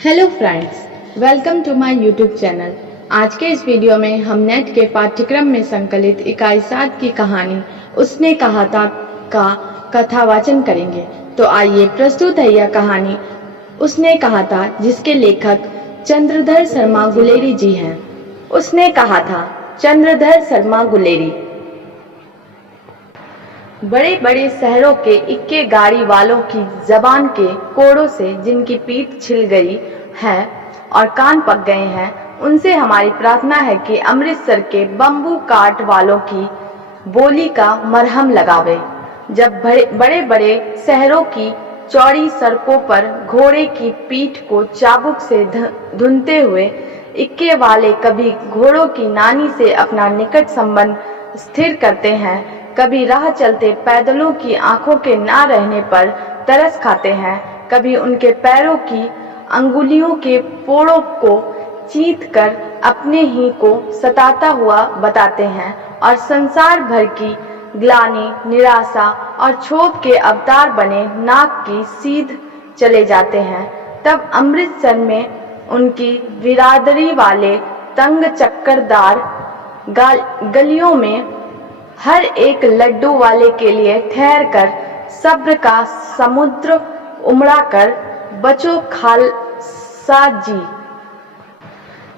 Hello friends, welcome to my YouTube channel. आज के इस वीडियो में हम नेट के पाठ्यक्रम में संकलित इकाई 7 की कहानी उसने कहा था का कथावाचन करेंगे। तो आइए प्रस्तुत है यह कहानी उसने कहा था, जिसके लेखक चंद्रधर शर्मा गुलेरी जी हैं। उसने कहा था, चंद्रधर शर्मा गुलेरी। बड़े बड़े शहरों के इक्के गाड़ी वालों की जबान के कोड़ों से जिनकी पीठ छिल गई है और कान पक गए हैं, उनसे हमारी प्रार्थना है कि अमृतसर के बम्बू काट वालों की बोली का मरहम लगावे। जब बड़े बड़े शहरों की चौड़ी सड़कों पर घोड़े की पीठ को चाबुक से धुनते हुए इक्के वाले कभी घोड़ों की नानी से अपना निकट संबंध स्थिर करते हैं, कभी राह चलते पैदलों की आंखों के ना रहने पर तरस खाते हैं, कभी उनके पैरों की अंगुलियों के पोड़ों को चीथ कर अपने ही को सताता हुआ बताते हैं और संसार भर की ग्लानि, निराशा और क्षोभ के अवतार बने नाक की सीध चले जाते हैं। तब अमृतसर में उनकी बिरादरी वाले तंग चक्करदार गलियों में हर एक लड्डू वाले के लिए ठहर कर सब्र का समुद्र उमड़ा कर, बचो खालसा जी,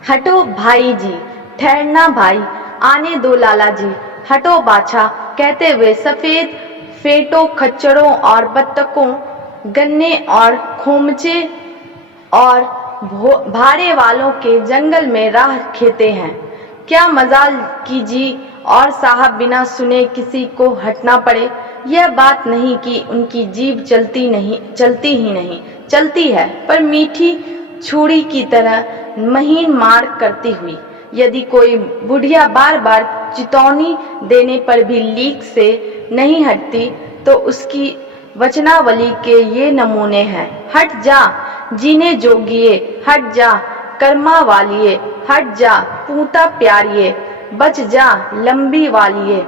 हटो भाई जी, ठहरना भाई, आने दो लाला जी, हटो बाछा, कहते हुए सफेद फेटों, खच्चरों और बत्तकों, गन्ने और खोमचे और भाड़े वालों के जंगल में राह खेते हैं। क्या मजाल की जी और साहब बिना सुने किसी को हटना पड़े। यह बात नहीं कि उनकी जीभ चलती ही नहीं, चलती है, पर मीठी छुरी की तरह महीन मार करती हुई। यदि कोई बुढ़िया बार बार चितौनी देने पर भी लीक से नहीं हटती, तो उसकी वचनावली के ये नमूने हैं। हट जा जीने जोगिए, हट जा कर्मा वालिए, हट जा पूता प्यारिए, बच जा लंबी वालिए।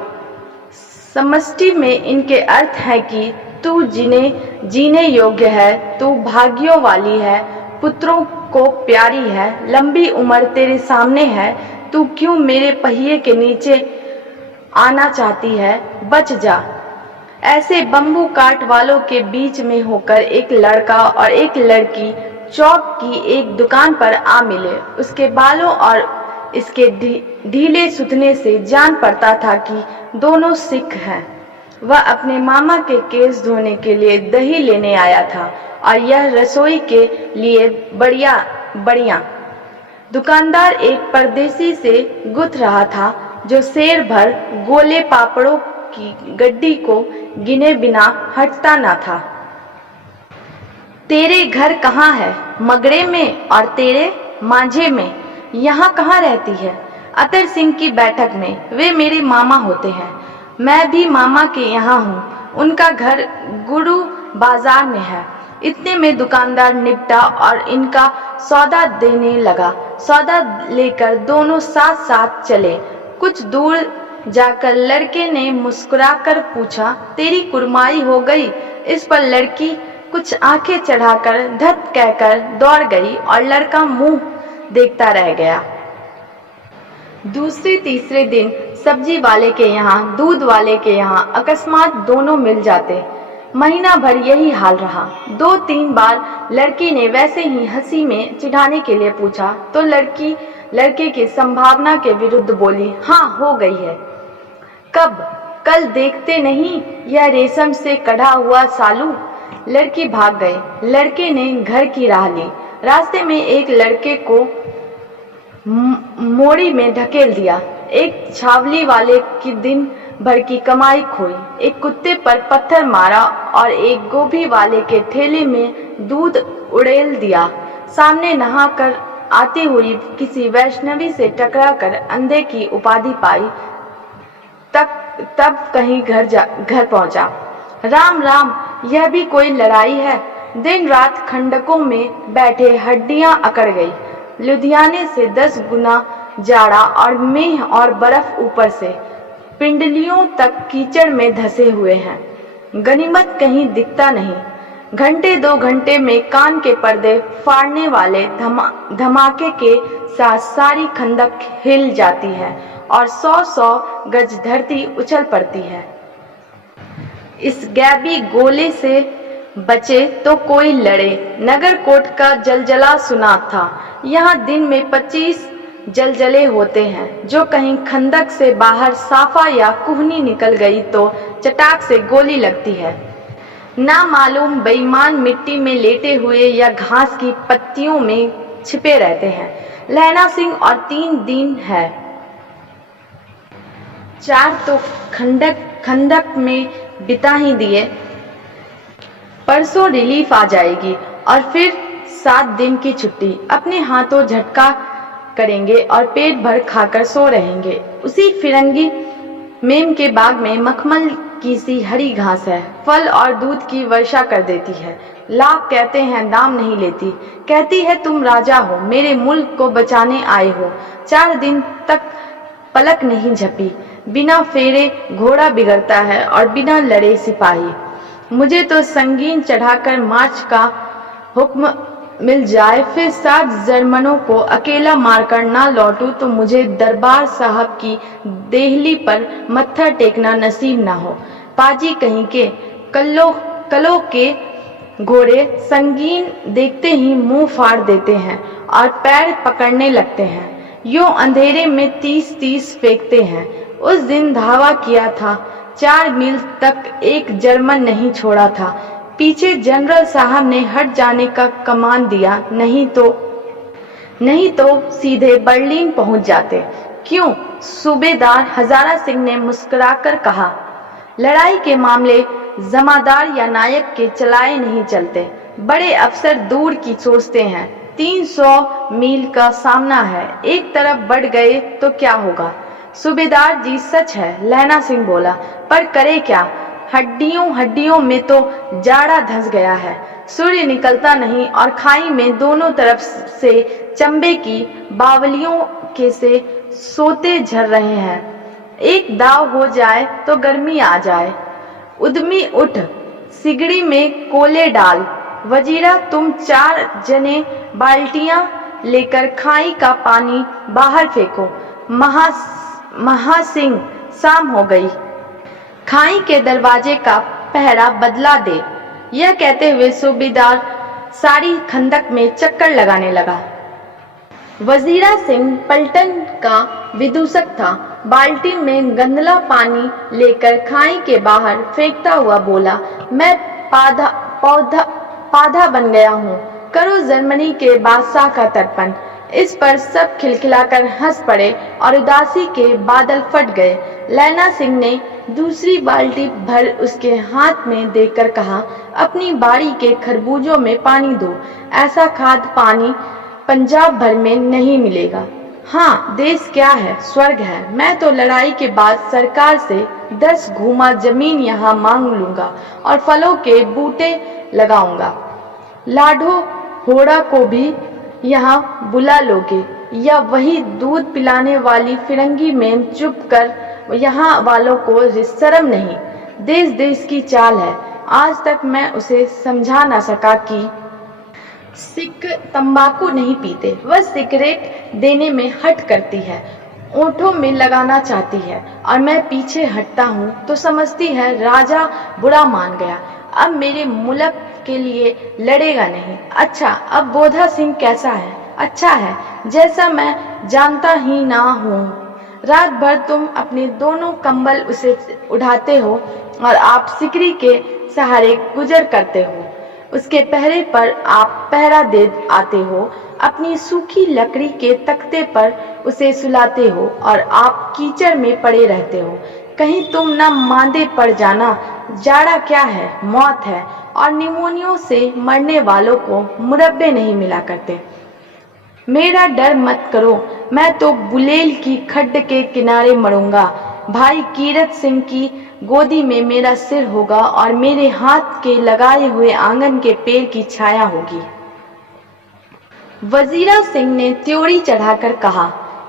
समष्टि में इनके अर्थ है कि तू जीने योग्य है, तू भाग्यों वाली है, पुत्रों को प्यारी है, लंबी उम्र तेरे सामने है, तू क्यों मेरे पहिए के नीचे आना चाहती है, बच जा। ऐसे बम्बू काट वालों के बीच में होकर एक लड़का और एक लड़की चौक की एक दुकान पर आ मिले। उसके बालों और इसके ढीले सुथने से जान पड़ता था कि दोनों सिख हैं। वह अपने मामा के केस धोने के लिए दही लेने आया था और यह रसोई के लिए बढ़िया। दुकानदार एक परदेसी से गुथ रहा था, जो शेर भर गोले पापड़ों की गड्डी को गिने बिना हटता न था। तेरे घर कहाँ है? मगड़े में। और तेरे? मांझे में। यहाँ कहाँ रहती है? अतर सिंह की बैठक में। वे मेरे मामा होते हैं। मैं भी मामा के यहाँ हूँ। उनका घर गुरु बाजार में है। इतने में दुकानदार निपटा और इनका सौदा देने लगा। सौदा लेकर दोनों साथ साथ चले। कुछ दूर जाकर लड़के ने मुस्कुराकर पूछा, तेरी कुरमाई हो गई? इस पर लड़की कुछ आंखें चढ़ाकर धत कहकर दौड़ गई और लड़का मुंह देखता रह गया। दूसरे तीसरे दिन सब्जी वाले के यहाँ, दूध वाले के यहाँ अकस्मात दोनों मिल जाते। महीना भर यही हाल रहा। 2-3 बार लड़की ने वैसे ही हंसी में चिढ़ाने के लिए पूछा, तो लड़की लड़के की संभावना के विरुद्ध बोली, हाँ हो गई है। कब? कल देखते नहीं यह रेशम से कढ़ा हुआ सालू। लड़की भाग गई। लड़के ने घर की राह ली। रास्ते में एक लड़के को मोड़ी में ढकेल दिया। एक छावली वाले की दिन भर की कमाई खोई। एक कुत्ते पर पत्थर मारा और एक गोभी वाले के ठेले में दूध उड़ेल दिया। सामने नहाकर आती हुई किसी वैष्णवी से टकराकर अंधे की उपाधि पाई। तब कहीं घर पहुंचा। राम राम, यह भी कोई लड़ाई है। दिन रात खंडकों में बैठे हड्डियां अकड़ गई। लुधियाने से 10 गुना जाड़ा और मेह और बर्फ ऊपर से पिंडलियों तक कीचड़ में धसे हुए हैं। गनीमत कहीं दिखता नहीं। घंटे 2 घंटे में कान के पर्दे फाड़ने वाले धमाके के साथ सारी खंदक हिल जाती है और 100-100 गज धरती उछल पड़ती है। इस गैबी गोले से बचे तो कोई लड़े। नगरकोट का जलजला सुना था। यहाँ दिन में 25 जलजले होते हैं। जो कहीं खंदक से बाहर साफा या कुहनी निकल गई तो चटाक से गोली लगती है। ना मालूम बेईमान मिट्टी में लेटे हुए या घास की पत्तियों में छिपे रहते हैं। लहना सिंह और 3 दिन है, 4 तो खंदक में बिता ही दिए। परसों रिलीफ आ जाएगी और फिर 7 दिन की छुट्टी। अपने हाथों झटका करेंगे और पेट भर खाकर सो रहेंगे। उसी फिरंगी मेम के बाग में मखमल की सी हरी घास है, फल और दूध की वर्षा कर देती है। लाख कहते हैं दाम नहीं लेती। कहती है तुम राजा हो, मेरे मुल्क को बचाने आए हो। 4 दिन तक पलक नहीं झपी। बिना फेरे घोड़ा बिगड़ता है और बिना लड़े सिपाही। मुझे तो संगीन चढ़ाकर मार्च का हुक्म मिल जाए, फिर 7 जर्मनों को अकेला मारकर ना लौटूं तो मुझे दरबार साहब की देहली पर मत्था टेकना नसीब ना हो। पाजी कहीं के कलों के घोड़े संगीन देखते ही मुंह फाड़ देते हैं और पैर पकड़ने लगते हैं। यूं अंधेरे में 30-30 फेंकते हैं। उस दिन धावा किया था, 4 मील तक एक जर्मन नहीं छोड़ा था। पीछे जनरल साहब ने हट जाने का कमान दिया, नहीं तो सीधे बर्लिन पहुंच जाते। क्यों? सूबेदार हजारा सिंह ने मुस्कुराकर कहा। लड़ाई के मामले जमादार या नायक के चलाए नहीं चलते। बड़े अफसर दूर की सोचते हैं। 300 मील का सामना है, एक तरफ बढ़ गए तो क्या होगा? सूबेदार जी सच है, लहना सिंह बोला, पर करे क्या? हड्डियों में तो जाड़ा धंस गया है। सूर्य निकलता नहीं और खाई में दोनों तरफ से चंबे की बावलियों के से सोते झर रहे हैं। एक दाव हो जाए तो गर्मी आ जाए। उद्यमी उठ, सिगड़ी में कोले डाल। वजीरा तुम 4 जने बाल्टियां लेकर खाई का पानी बाहर फेंको। महासिंह शाम हो गई, खाई के दरवाजे का पहरा बदला दे। यह कहते हुए सूबेदार सारी खंदक में चक्कर लगाने लगा। वजीरा सिंह पलटन का विदूषक था। बाल्टी में गंदला पानी लेकर खाई के बाहर फेंकता हुआ बोला, मैं पाधा बन गया हूँ। करो जर्मनी के बादशाह का तर्पण। इस पर सब खिलखिलाकर हंस पड़े और उदासी के बादल फट गए। लैना सिंह ने दूसरी बाल्टी भर उसके हाथ में देकर कहा, अपनी बाड़ी के खरबूजों में पानी दो। ऐसा खाद पानी पंजाब भर में नहीं मिलेगा। हाँ, देश क्या है, स्वर्ग है। मैं तो लड़ाई के बाद सरकार से 10 घूमा जमीन यहाँ मांग लूंगा और फलों के बूटे लगाऊंगा। लाडो होड़ा को भी यहाँ बुला लोगे, या वही दूध पिलाने वाली फिरंगी मेम चुप कर यहाँ वालों को शर्म नहीं। देश देश की चाल है। आज तक मैं उसे समझा ना सका कि सिख तंबाकू नहीं पीते, वह सिगरेट देने में हट करती है, ओंठों में लगाना चाहती है और मैं पीछे हटता हूँ तो समझती है राजा बुरा मान गया, अब मेरे मुल्क के लिए लड़ेगा नहीं। अच्छा, अब बोधा सिंह कैसा है? अच्छा है, जैसा मैं जानता ही ना हूँ। रात भर तुम अपने दोनों कंबल उसे उठाते हो और आप सिकरी के सहारे गुजर करते हो। उसके पहरे पर आप पहरा दे आते हो। अपनी सूखी लकड़ी के तख्ते पर उसे सुलाते हो और आप कीचड़ में पड़े रहते हो। कहीं तुम न मांदे पड़ जाना। जाड़ा क्या है, मौत है, और निमोनिया से मरने वालों को मुरब्बे नहीं मिला करते। मेरा डर मत करो, मैं तो बुलेल की खड्ड के किनारे मरूंगा। भाई कीरत सिंह की गोदी में मेरा सिर होगा और मेरे हाथ के लगाए हुए आंगन के पेड़ की छाया होगी। वजीरा सिंह ने त्योड़ी चढ़ाकर कहा,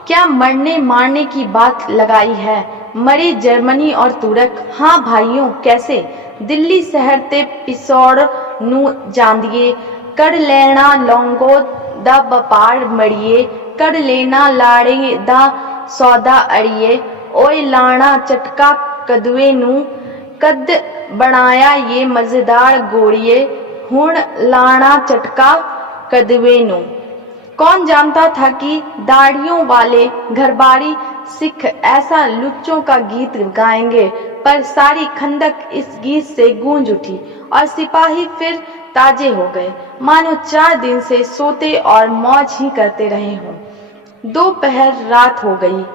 क्या मरने मारने की बात लगाई है? मरे जर्मनी और तुरक। हाँ भाइयों, कैसे? दिल्ली शहर ते पिसौड़ नू जांदिए, कर लेना लोंगो दा बपार मड़िए, कर लेना लाड़े दा सौदा अड़िए, ओए लाना चटका कदवे नू, कद बनाया ये मजेदार गोड़िए, हुण लाना चटका कदवे नू। कौन जानता था कि दाढ़ियों वाले घरबारी सिख ऐसा लुच्चों का गीत गाएंगे, पर सारी खंदक इस गीत से गूंज उठी और सिपाही फिर ताजे हो गए, मानो 4 दिन से सोते और मौज ही करते रहे हों। दोपहर रात हो गई,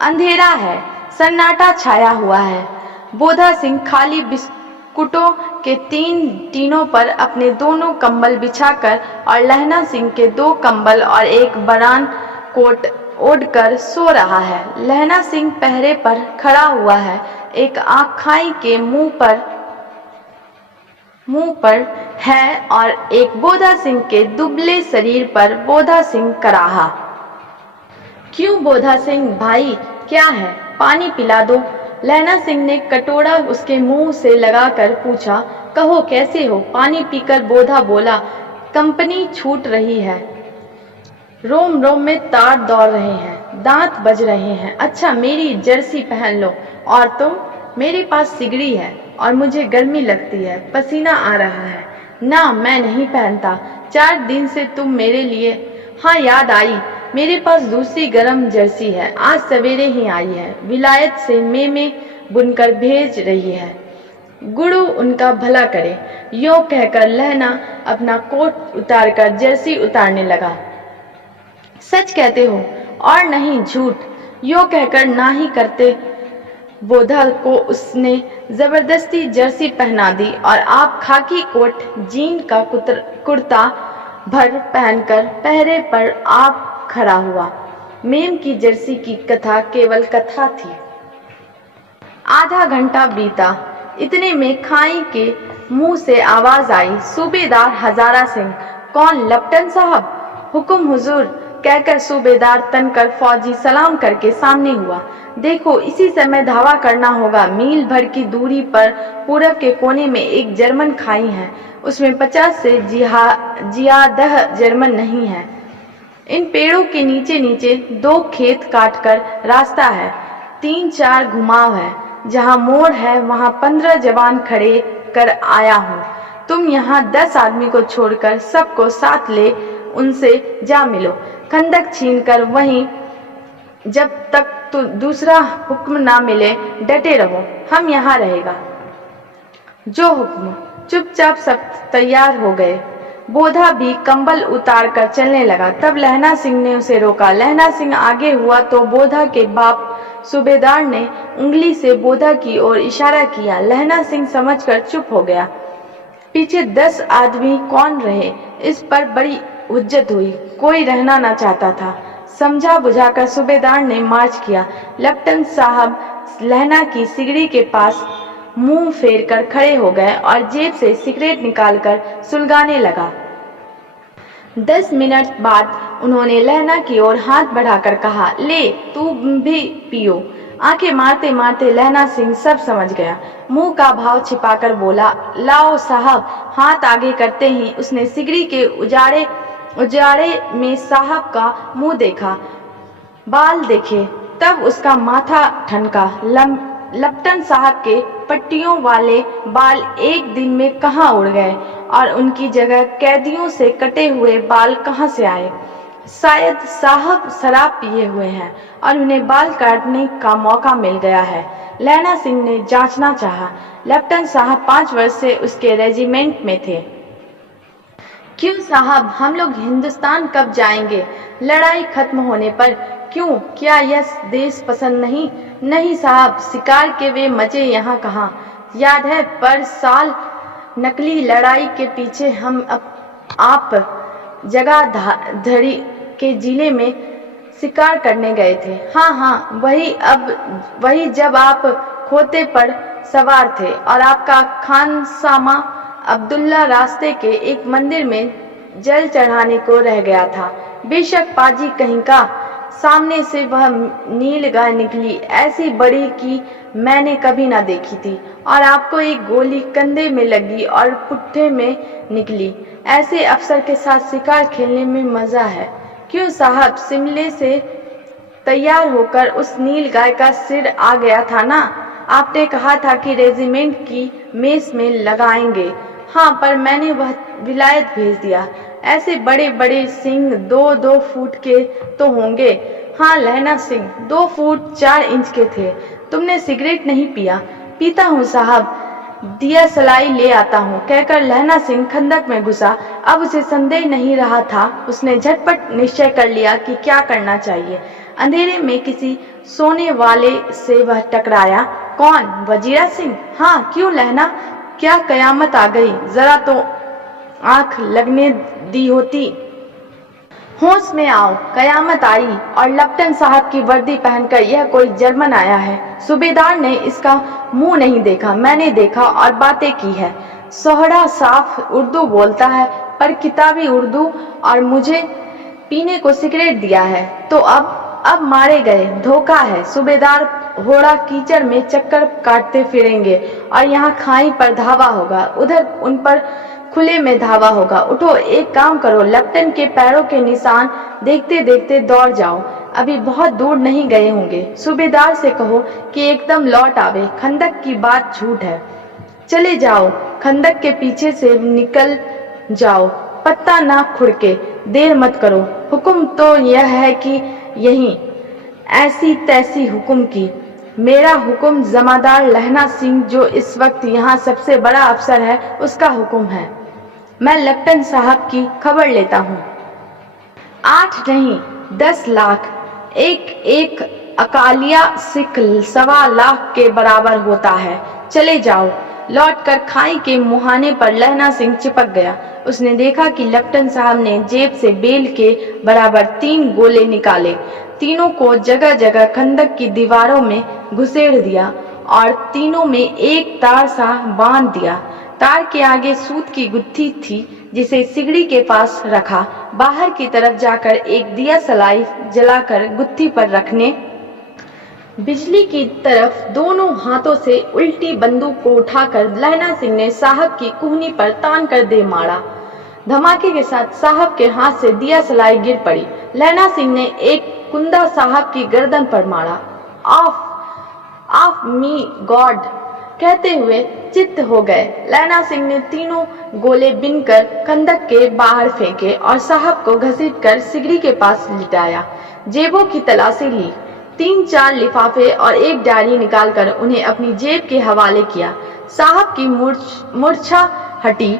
अंधेरा है, सन्नाटा छाया हुआ है। बोधा सिंह खाली बिस्कुटों के 3 टीनों पर अपने दोनों कंबल बिछाकर और लहना सिंह के 2 कंबल और एक बरान कोट ओढ़कर सो रहा है। लहना सिंह पहरे पर खड़ा हुआ है, एक आंख खाई के मुंह पर है और एक बोधा सिंह के दुबले शरीर पर बोधा सिंह कराहा। क्यों बोधा सिंह भाई, क्या है? पानी पिला दो। लहना सिंह ने कटोरा उसके मुंह से लगाकर पूछा। कहो कैसे हो? पानी पीकर बोधा बोला। कंपनी छूट रही है, रोम रोम में तार दौड़ रहे हैं, दांत बज रहे हैं। अच्छा मेरी जर्सी पहन लो। और तुम? मेरे पास सिगड़ी है और मुझे गर्मी लगती है, पसीना आ रहा है। ना, मैं नहीं पहनता, 4 दिन से तुम मेरे लिए। हाँ याद आई, मेरे पास दूसरी गरम जर्सी है, आज सवेरे ही आई है, विलायत से मेमे बुनकर भेज रही है। गुरु उनका भला करे। यो कहकर लहना अपना कोट उतारकर जर्सी उतारने लगा। सच कहते हो? और नहीं झूठ। यो कहकर ना ही करते बोधा को उसने जबरदस्ती जर्सी पहना दी और आप खाकी कोट जीन का कुर्ता भर पहनकर पहरे पर आप खड़ा हुआ। मेम की जर्सी की कथा केवल कथा थी। आधा घंटा बीता, इतने में खाई के मुंह से आवाज आई, सूबेदार हजारा सिंह। कौन? लप्टन साहब। हुकुम हुजूर, कहकर सूबेदार तनकर फौजी सलाम करके सामने हुआ। देखो, इसी समय धावा करना होगा। मील भर की दूरी पर पूरब के कोने में एक जर्मन खाई है, उसमें 50 से जियादह जर्मन नहीं है। इन पेड़ों के नीचे नीचे 2 खेत काटकर रास्ता है, 3-4 घुमाव है, जहाँ मोड़ है वहाँ 15 जवान खड़े कर आया हूँ। तुम यहाँ 10 आदमी को छोड़कर सबको साथ ले उनसे जा मिलो, खंदक छीनकर वहीं जब तक तो दूसरा हुक्म ना मिले डटे रहो, हम यहाँ रहेगा। जो हुक्म। चुपचाप सब तैयार हो गए। बोधा भी कंबल उतार कर चलने लगा। तब लहना सिंह ने उसे रोका। लहना सिंह आगे हुआ तो बोधा के बाप सूबेदार ने उंगली से बोधा की ओर इशारा किया। लहना सिंह समझकर चुप हो गया। पीछे 10 आदमी कौन रहे, इस पर बड़ी हुज्जत हुई। कोई रहना न चाहता था। समझा बुझाकर सूबेदार ने मार्च किया। लेफ्टिनेंट साहब लहना की सिगड़ी के पास मुंह फेर कर खड़े हो गए और जेब से सिगरेट निकालकर सुलगाने लगा। 10 मिनट बाद उन्होंने लहना की ओर हाथ बढ़ाकर कहा, ले तू भी पियो। आंखें मारते मारते लहना सिंह सब समझ गया। मुंह का भाव छिपाकर बोला, लाओ साहब। हाथ आगे करते ही उसने सिगड़ी के उजाड़े में साहब का मुंह देखा, बाल देखे, तब उसका माथा ठनका। लप्टन साहब के पट्टियों वाले बाल एक दिन में कहाँ उड़ गए और उनकी जगह कैदियों से कटे हुए बाल कहाँ से आए? शायद साहब शराब पिए हुए हैं और उन्हें बाल काटने का मौका मिल गया है। लहना सिंह ने जांचना चाहा। लेफ्टिनेंट साहब 5 वर्ष से उसके रेजिमेंट में थे। क्यों साहब, हम लोग हिंदुस्तान कब जाएंगे? लड़ाई खत्म होने पर। क्यों, क्या यह देश पसंद नहीं? नहीं साहब, शिकार के वे मजे यहाँ कहाँ। याद है पर साल नकली लड़ाई के पीछे हम आप जगह धड़ी के जिले में शिकार करने गए थे। हाँ, वही जब आप खोते पर सवार थे और आपका खानसामा अब्दुल्ला रास्ते के एक मंदिर में जल चढ़ाने को रह गया था। बेशक पाजी कहीं का, सामने से वह नील गाय निकली, ऐसी बड़ी कि मैंने कभी ना देखी थी, और आपको एक गोली कंधे में लगी और पुट्ठे में निकली। ऐसे अफसर के साथ शिकार खेलने में मजा है। क्यों साहब, शिमले से तैयार होकर उस नील गाय का सिर आ गया था ना? आपने कहा था कि रेजिमेंट की मेस में लगाएंगे। हाँ, पर मैंने वह विलायत भेज दिया। ऐसे बड़े बड़े सिंह 2-2 फुट के तो होंगे। हाँ लहना सिंह 2 फुट 4 इंच के थे। तुमने सिगरेट नहीं पिया? पीता हूँ साहब, दिया सलाई ले आता हूँ, कहकर लहना सिंह खंदक में घुसा। अब उसे संदेह नहीं रहा था। उसने झटपट निश्चय कर लिया कि क्या करना चाहिए। अंधेरे में किसी सोने वाले से वह टकराया। कौन? वजीरा सिंह? हाँ, क्यों लहना, क्या कयामत आ गई? जरा तो आंख लगने दी होती। होश में आओ, कयामत आई, और लेफ्टिनेंट साहब की वर्दी पहनकर यह कोई जर्मन आया है। सूबेदार ने इसका मुंह नहीं देखा, मैंने देखा और बातें की है। सोहरा साफ उर्दू बोलता है, पर किताबी उर्दू, और मुझे पीने को सिगरेट दिया है। तो अब मारे गए। धोखा है। सूबेदार होड़ा कीचड़ में चक्कर काटते फिरेंगे, और यहाँ खाई पर धावा होगा, उधर उन पर खुले में धावा होगा। उठो, एक काम करो, लेफ्टिनेंट के पैरों के निशान देखते देखते दौड़ जाओ। अभी बहुत दूर नहीं गए होंगे। सूबेदार से कहो कि एकदम लौट आवे। खंदक की बात झूठ है। चले जाओ, खंदक के पीछे से निकल जाओ, पत्ता ना खुड़के। देर मत करो। हुक्म तो यह है कि यहीं ऐसी तैसी हुक्म की। मेरा हुक्म जमादार लहना सिंह, जो इस वक्त यहाँ सबसे बड़ा अफसर है, उसका हुक्म है। मैं लेफ्टिनेंट साहब की खबर लेता हूँ। 8 नहीं 10 लाख, एक अकालिया सिख 1.25 लाख के बराबर होता है। चले जाओ। लौटकर खाई के मुहाने पर लहना सिंह चिपक गया। उसने देखा कि लेफ्टिनेंट साहब ने जेब से बेल के बराबर 3 गोले निकाले। तीनों को जगह जगह खंदक की दीवारों में घुसेड़ दिया और तीनों में एक तार सा बांध दिया। तार के आगे सूत की गुत्थी थी, जिसे सिगड़ी के पास रखा। बाहर की तरफ जाकर एक दिया सलाई जलाकर गुत्थी पर रखने, बिजली की तरफ दोनों हाथों से उल्टी बंदूक को उठाकर लहना सिंह ने साहब की कुहनी पर तान कर दे मारा। धमाके के साथ साहब के हाथ से दिया सलाई गिर पड़ी। लहना सिंह ने एक कुंदा साहब की गर्दन पर मारा। ऑफ मी गॉड कहते हुए चित्त हो गए। लहना सिंह ने तीनों गोले बिनकर खंदक के बाहर फेंके और साहब को घसीटकर सिगड़ी के पास लिटाया। जेबों की तलाशी ली। 3-4 लिफाफे और एक डायरी निकालकर उन्हें अपनी जेब के हवाले किया। साहब की मूर्छा हटी।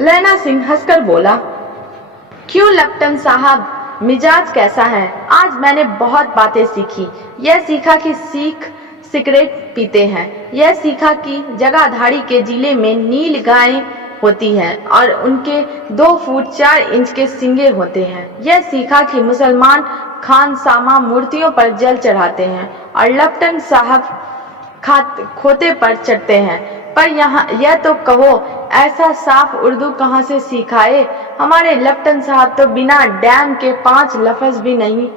लहना सिंह हंसकर बोला, क्यों लेफ्टिनेंट साहब, मिजाज कैसा है? आज मैंने बहुत बातें सीखी। यह सीखा कि सिख सिगरेट पीते हैं। यह सीखा कि जगाधारी के जिले में नील गायें होती हैं और उनके 2 फुट 4 इंच के सींगे होते हैं। यह सीखा कि मुसलमान खानसामा मूर्तियों पर जल चढ़ाते हैं और लेफ्टिनेंट साहब खोते पर चढ़ते हैं। पर यह तो कहो, ऐसा साफ उर्दू कहाँ से सीखाए? हमारे लेफ्टिनेंट साहब तो बिना डैम के 5 लफ्ज भी नहीं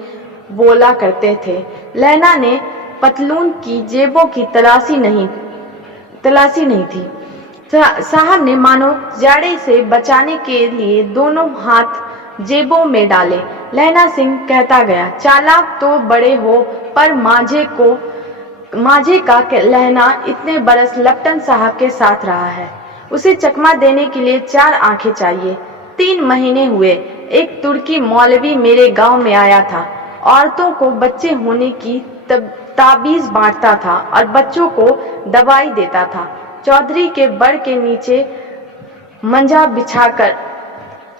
बोला करते थे। लहना ने पतलून की जेबों की तलाशी नहीं थी। साहब ने मानो जाड़े से बचाने के लिए दोनों हाथ जेबों में डाले। लहना सिंह कहता गया, चालाक तो बड़े हो, पर माझे का लहना इतने बरस लेफ्टिनेंट साहब के साथ रहा है। उसे चकमा देने के लिए 4 आंखें चाहिए। 3 महीने हुए। एक तुर्की मौलवी मेरे गांव में आया था। औरतों को बच्चे होने की ताबीज बांटता था और बच्चों को दवाई देता था। चौधरी के बड़ के नीचे मंजा बिछाकर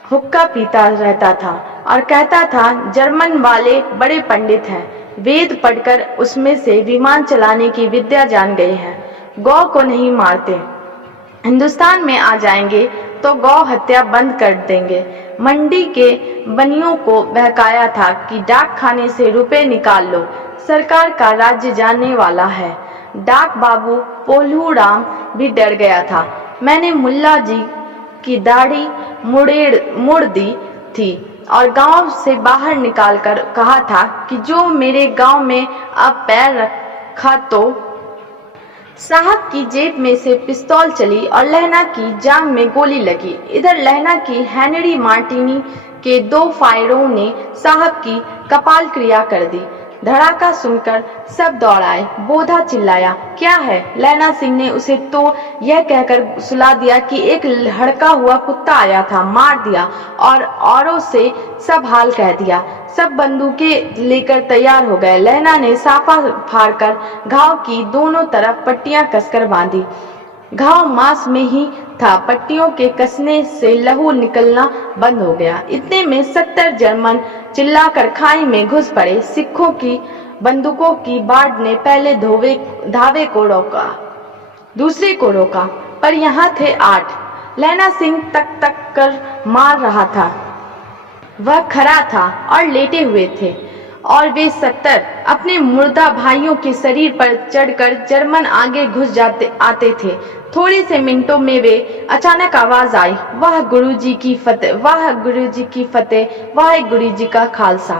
हुक्का पीता रहता था और कहता था, जर्मन वाले बड़े पंडित हैं, वेद पढ़कर उसमें से विमान चलाने की विद्या जान गए हैं। गौ को नहीं मारते। हिंदुस्तान में आ जाएंगे तो गौ हत्या बंद कर देंगे। मंडी के बनियों को बहकाया था कि डाक खाने से रुपए निकाल लो, सरकार का राज्य जाने वाला है। डाक बाबू पोल्हू राम भी डर गया था। मैंने मुल्ला जी की दाढ़ी मुड़ दी थी। और गांव से बाहर निकालकर कहा था कि जो मेरे गांव में अब पैर रखा तो साहब की जेब में से पिस्तौल चली और लहना की जांघ में गोली लगी। इधर लहना की हेनरी मार्टिनी के 2 फायरों ने साहब की कपाल क्रिया कर दी। धड़ाका सुनकर सब दौड़ आए। बोधा चिल्लाया, क्या है? लहना सिंह ने उसे तो यह कहकर सुला दिया कि एक लड़का हुआ कुत्ता आया था, मार दिया और औरों से सब हाल कह दिया। सब बंदूकें लेकर तैयार हो गए। लहना ने साफा फाड़कर घाव की दोनों तरफ पट्टियां कसकर बांधी। घाव मांस में ही था। पट्टियों के कसने से लहू निकलना बंद हो गया। इतने में 70 जर्मन चिल्लाकर खाई में घुस पड़े। सिखों की बंदूकों की बाढ़ ने पहले धावे को रोका, दूसरे को रोका, पर यहाँ थे 8। लहना सिंह तक तक कर मार रहा था। वह खड़ा था और लेटे हुए थे और वे 70 अपने मुर्दा भाइयों के शरीर पर चढ़कर जर्मन आगे घुस आते थे। थोड़े से मिनटों में वे अचानक आवाज आई, वाह गुरुजी की फतेह, वाह गुरुजी की फतेह, वाह गुरुजी का खालसा।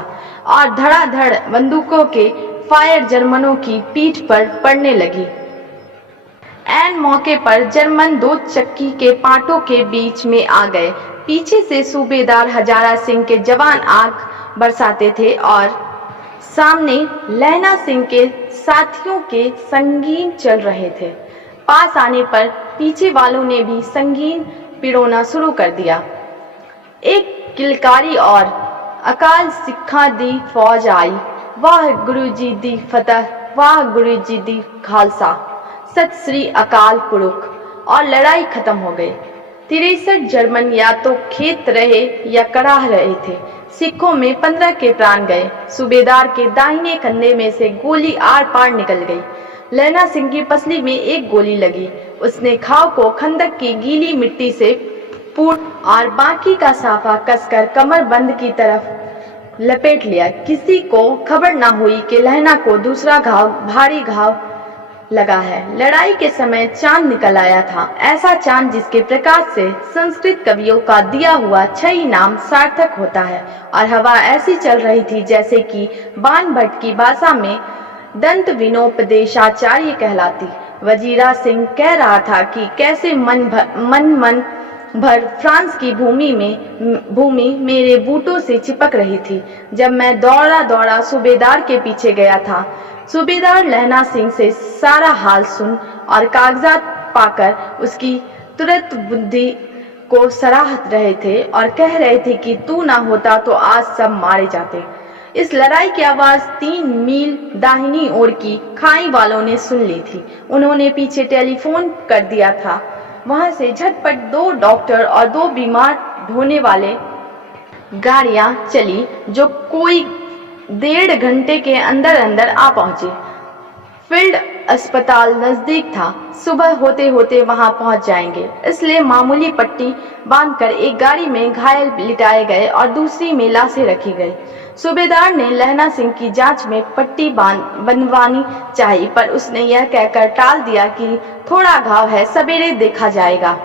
और धड़ाधड़ बंदूकों के फायर जर्मनों की पीठ पर पड़ने लगी। ऐन मौके पर जर्मन 2 चक्की के पाटों के बीच में आ गए। पीछे से सूबेदार हजारा सिंह के जवान आग बरसाते थे और सामने लहना सिंह के साथियों के संगीन चल रहे थे। पास आने पर पीछे वालों ने भी संगीन पिरोना शुरू कर दिया। एक किलकारी और अकाल सिखा दी फौज आई, वाह गुरुजी दी फतह, वाह गुरुजी दी खालसा, सत श्री अकाल पुरख। और लड़ाई खत्म हो गई। 63 जर्मन या तो खेत रहे या कराह रहे थे। सिखों में 15 के प्राण गए। सूबेदार के दाहिने कंधे में से गोली आर पार निकल गई। लहना सिंह की पसली में एक गोली लगी। उसने घाव को खंदक की गीली मिट्टी से पूर्ण और बाकी का साफा कसकर कमर बंद की तरफ लपेट लिया। किसी को खबर न हुई कि लहना को दूसरा घाव, भारी घाव लगा है। लड़ाई के समय चांद निकल आया था, ऐसा चांद जिसके प्रकाश से संस्कृत कवियों का दिया हुआ 6 नाम सार्थक होता है। और हवा ऐसी चल रही थी जैसे कि बाण भट्ट की भाषा में दंत विनोपदेशाचार्य कहलाती। वजीरा सिंह कह रहा था कि कैसे मन भर फ्रांस की भूमि मेरे बूटों से चिपक रही थी। जब मैं दौड़ा दौड़ा सूबेदार के पीछे गया था, सूबेदार लहना सिंह से सारा हाल सुन और कागजात पाकर उसकी तुरंत बुद्धि को सराह रहे थे और कह रहे थे कि तू ना होता तो आज सब मारे जाते। इस लड़ाई की आवाज 3 मील दाहिनी ओर की खाई वालों ने सुन ली थी। उन्होंने पीछे टेलीफोन कर दिया था। वहां से झटपट 2 डॉक्टर और 2 बीमार ढोने वाले गाड़ियां चली जो कोई 1.5 घंटे के अंदर अंदर आ पहुंचे। फील्ड अस्पताल नजदीक था। सुबह होते होते वहां पहुंच जाएंगे, इसलिए मामूली पट्टी बांधकर एक गाड़ी में घायल लिटाए गए और दूसरी में लाशें रखी गई। सूबेदार ने लहना सिंह की जांच में पट्टी बंधवानी चाहिए, पर उसने यह कहकर टाल दिया कि थोड़ा घाव है, सवेरे देखा जाएगा।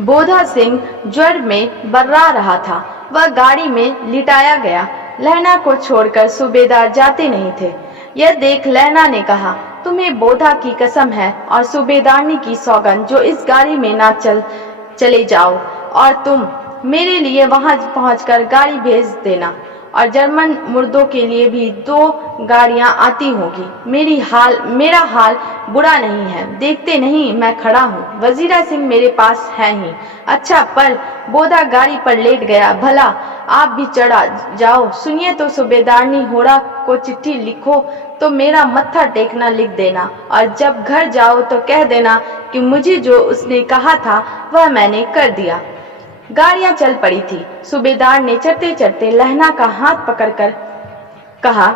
बोधा सिंह ज्वर में बर्रा रहा था। वह गाड़ी में लिटाया गया। लहना को छोड़कर सूबेदार जाते नहीं थे। यह देख लहना ने कहा, तुम्हें बोधा की कसम है और सूबेदारनी की सौगंध जो इस गाड़ी में ना चले जाओ, और तुम मेरे लिए वहां पहुंचकर गाड़ी भेज देना, और जर्मन मुर्दों के लिए भी 2 गाड़ियां आती होगी। मेरा हाल बुरा नहीं है, देखते नहीं मैं खड़ा हूँ। वजीरा सिंह मेरे पास है ही। अच्छा, पर बोधा गाड़ी पर लेट गया, भला आप भी चढ़ा जाओ। सुनिए तो सूबेदारनी होड़ा को चिट्ठी लिखो तो मेरा मत्था टेकना लिख देना, और जब घर जाओ तो कह देना कि मुझे जो उसने कहा था वह मैंने कर दिया। गाड़ियां चल पड़ी थी। सूबेदार ने चढ़ते चढ़ते लहना का हाथ पकड़कर कहा,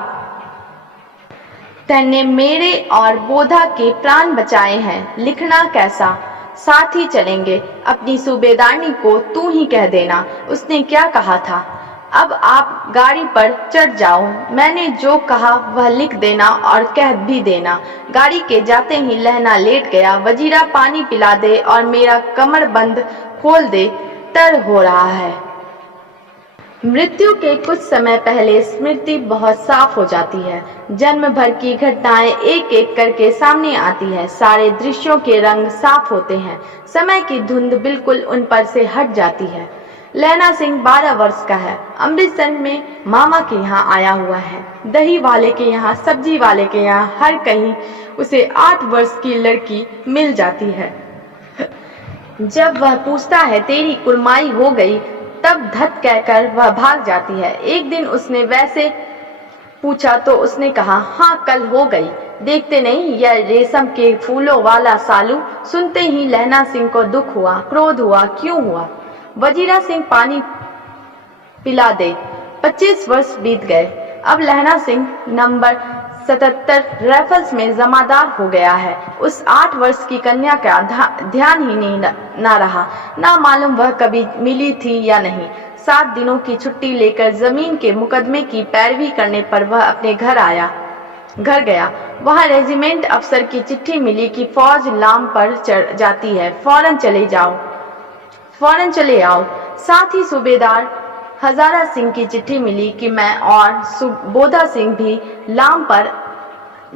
तैने मेरे और बोधा के प्राण बचाए हैं, लिखना कैसा? साथ ही चलेंगे। अपनी सूबेदारनी को तू ही कह देना उसने क्या कहा था। अब आप गाड़ी पर चढ़ जाओ, मैंने जो कहा वह लिख देना और कह भी देना। गाड़ी के जाते ही लहना लेट गया। वजीरा पानी पिला दे और मेरा कमर बंद खोल दे, तर हो रहा है। मृत्यु के कुछ समय पहले स्मृति बहुत साफ हो जाती है। जन्म भर की घटनाएं एक एक करके सामने आती है। सारे दृश्यों के रंग साफ होते हैं। समय की धुंध बिल्कुल उन पर से हट जाती है। लैना सिंह 12 वर्ष का है। अमृतसर में मामा के यहाँ आया हुआ है। दही वाले के यहाँ, सब्जी वाले के यहाँ, हर कहीं उसे 8 वर्ष की लड़की मिल जाती है। जब वह पूछता है तेरी कुलमाई हो गई, तब धत कहकर वह भाग जाती है। एक दिन उसने वैसे पूछा तो उसने कहा, हाँ कल हो गई। देखते नहीं यह रेशम के फूलों वाला सालू। सुनते ही लैना सिंह को दुख हुआ, क्रोध हुआ। क्यों हुआ? वजीरा सिंह पानी पिला दे। 25 वर्ष बीत गए। अब लैना सिंह नंबर 77 राइफल्स में जमादार हो गया है। उस 8 वर्ष की कन्या का ध्यान ही नहीं ना रहा। ना मालूम वह कभी मिली थी या नहीं। 7 दिनों की छुट्टी लेकर जमीन के मुकदमे की पैरवी करने पर वह अपने घर गया। वहां रेजिमेंट अफसर की चिट्ठी मिली कि फौज लाम पर चढ़ जाती है, फौरन चले आओ। साथ ही सूबेदार हजारा सिंह की चिट्ठी मिली कि मैं और सुबोधा सिंह भी लाम पर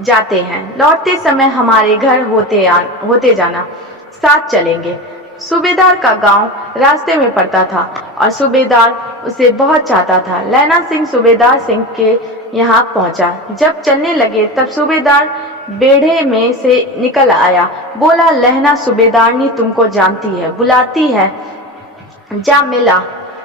जाते हैं। लौटते समय हमारे घर होते जाना, साथ चलेंगे। सूबेदार का गांव रास्ते में पड़ता था और सूबेदार उसे बहुत चाहता था। लैना सिंह सूबेदार सिंह के यहाँ पहुंचा। जब चलने लगे तब सूबेदार बेढ़े में से निकल आया। बोला, लैना सूबेदारनी तुमको जानती है, बुलाती है, जा मिला।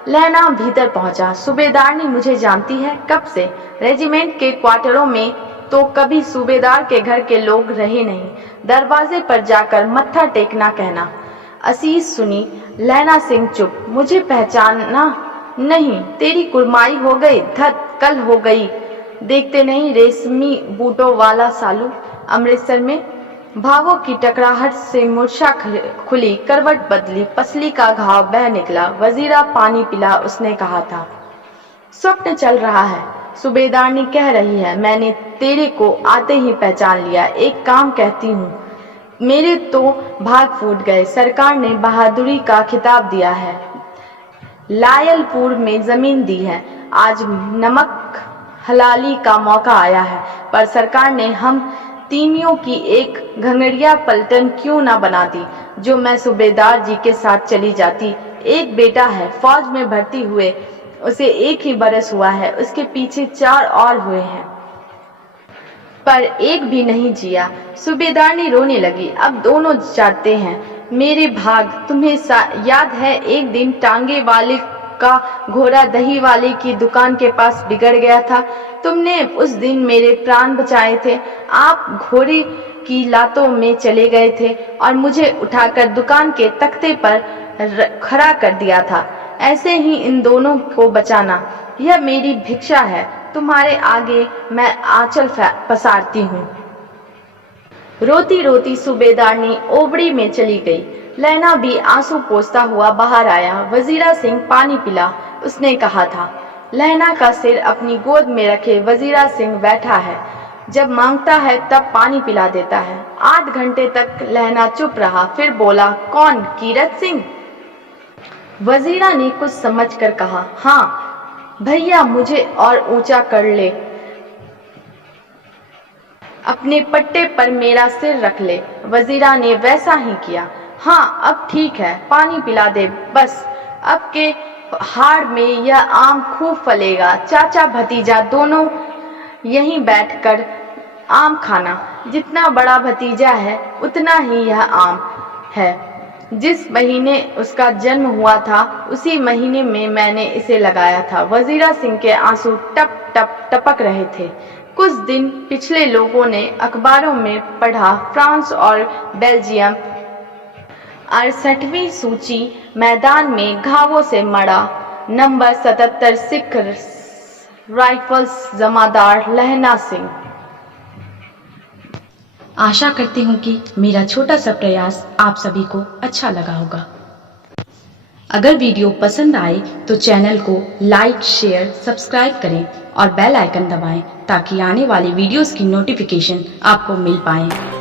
लैना भीतर पहुंचा। सूबेदारनी मुझे जानती है? कब से? रेजिमेंट के क्वार्टरों में तो कभी सूबेदार के घर के लोग रहे नहीं। दरवाजे पर जाकर मत्था टेकना कहना। असीस सुनी। लैना सिंह चुप। मुझे पहचाना नहीं? तेरी कुरमाई हो गई? धत कल हो गई। देखते नहीं रेशमी बूटों वाला सालू। अमृतसर में भावों की टकराहट से मूर्छा खुली, करवट बदली, पसली का घाव बह निकला। वजीरा पानी पिला, उसने कहा था। स्वप्न चल रहा है, सूबेदारनी कह रही है। मैंने तेरे को आते ही पहचान लिया। एक काम कहती हूँ, मेरे तो भाग फूट गए। सरकार ने बहादुरी का खिताब दिया है, लायलपुर में जमीन दी है। आज नमक हलाली का मौका आया है, पर सरकार ने हम तीमियों की एक घंगड़िया पलटन क्यों ना बना दी, जो मैं सूबेदार जी के साथ चली जाती। एक बेटा है, फौज में भर्ती हुए उसे 1 ही बरस हुआ है। उसके पीछे 4 और हुए हैं, पर एक भी नहीं जिया। सूबेदारनी रोने लगी। अब दोनों जाते हैं। मेरे भाग। तुम्हें याद है एक दिन टांगे वाले का घोड़ा दही वाले की दुकान के पास बिगड़ गया था? तुमने उस दिन मेरे प्राण बचाए थे। आप घोड़े की लातों में चले गए थे और मुझे उठाकर दुकान के तख्ते पर खड़ा कर दिया था। ऐसे ही इन दोनों को बचाना, यह मेरी भिक्षा है। तुम्हारे आगे मैं आंचल पसारती हूँ। रोती रोती सूबेदारनी ओबड़ी में चली गई। लैना भी आंसू पोंछता हुआ बाहर आया। वजीरा सिंह पानी पिला, उसने कहा था। लैना का सिर अपनी गोद में रखे वजीरा सिंह बैठा है। जब मांगता है तब पानी पिला देता है। 8 घंटे तक लैना चुप रहा, फिर बोला, कौन? कीरत सिंह? वजीरा ने कुछ समझकर कहा, हाँ भैया, मुझे और ऊंचा कर ले, अपने पट्टे पर मेरा सिर रख ले। वजीरा ने वैसा ही किया। हाँ अब ठीक है, पानी पिला दे बस। अब के हाड़ में यह आम खूब फलेगा। चाचा भतीजा दोनों यहीं बैठकर आम खाना। जितना बड़ा भतीजा है उतना ही यह आम है। जिस महीने उसका जन्म हुआ था उसी महीने में मैंने इसे लगाया था। वजीरा सिंह के आंसू टप टप टपक रहे थे। कुछ दिन पिछले लोगों ने अखबारों में पढ़ा, फ्रांस और बेल्जियम 68वीं सूची मैदान में घावों से मरा। नंबर 77 सिख राइफल्स जमादार लैना सिंह। आशा करती हूँ कि मेरा छोटा सा प्रयास आप सभी को अच्छा लगा होगा। अगर वीडियो पसंद आए तो चैनल को लाइक, शेयर, सब्सक्राइब करें और बेल आइकन दबाएं ताकि आने वाली वीडियोस की नोटिफिकेशन आपको मिल पाए।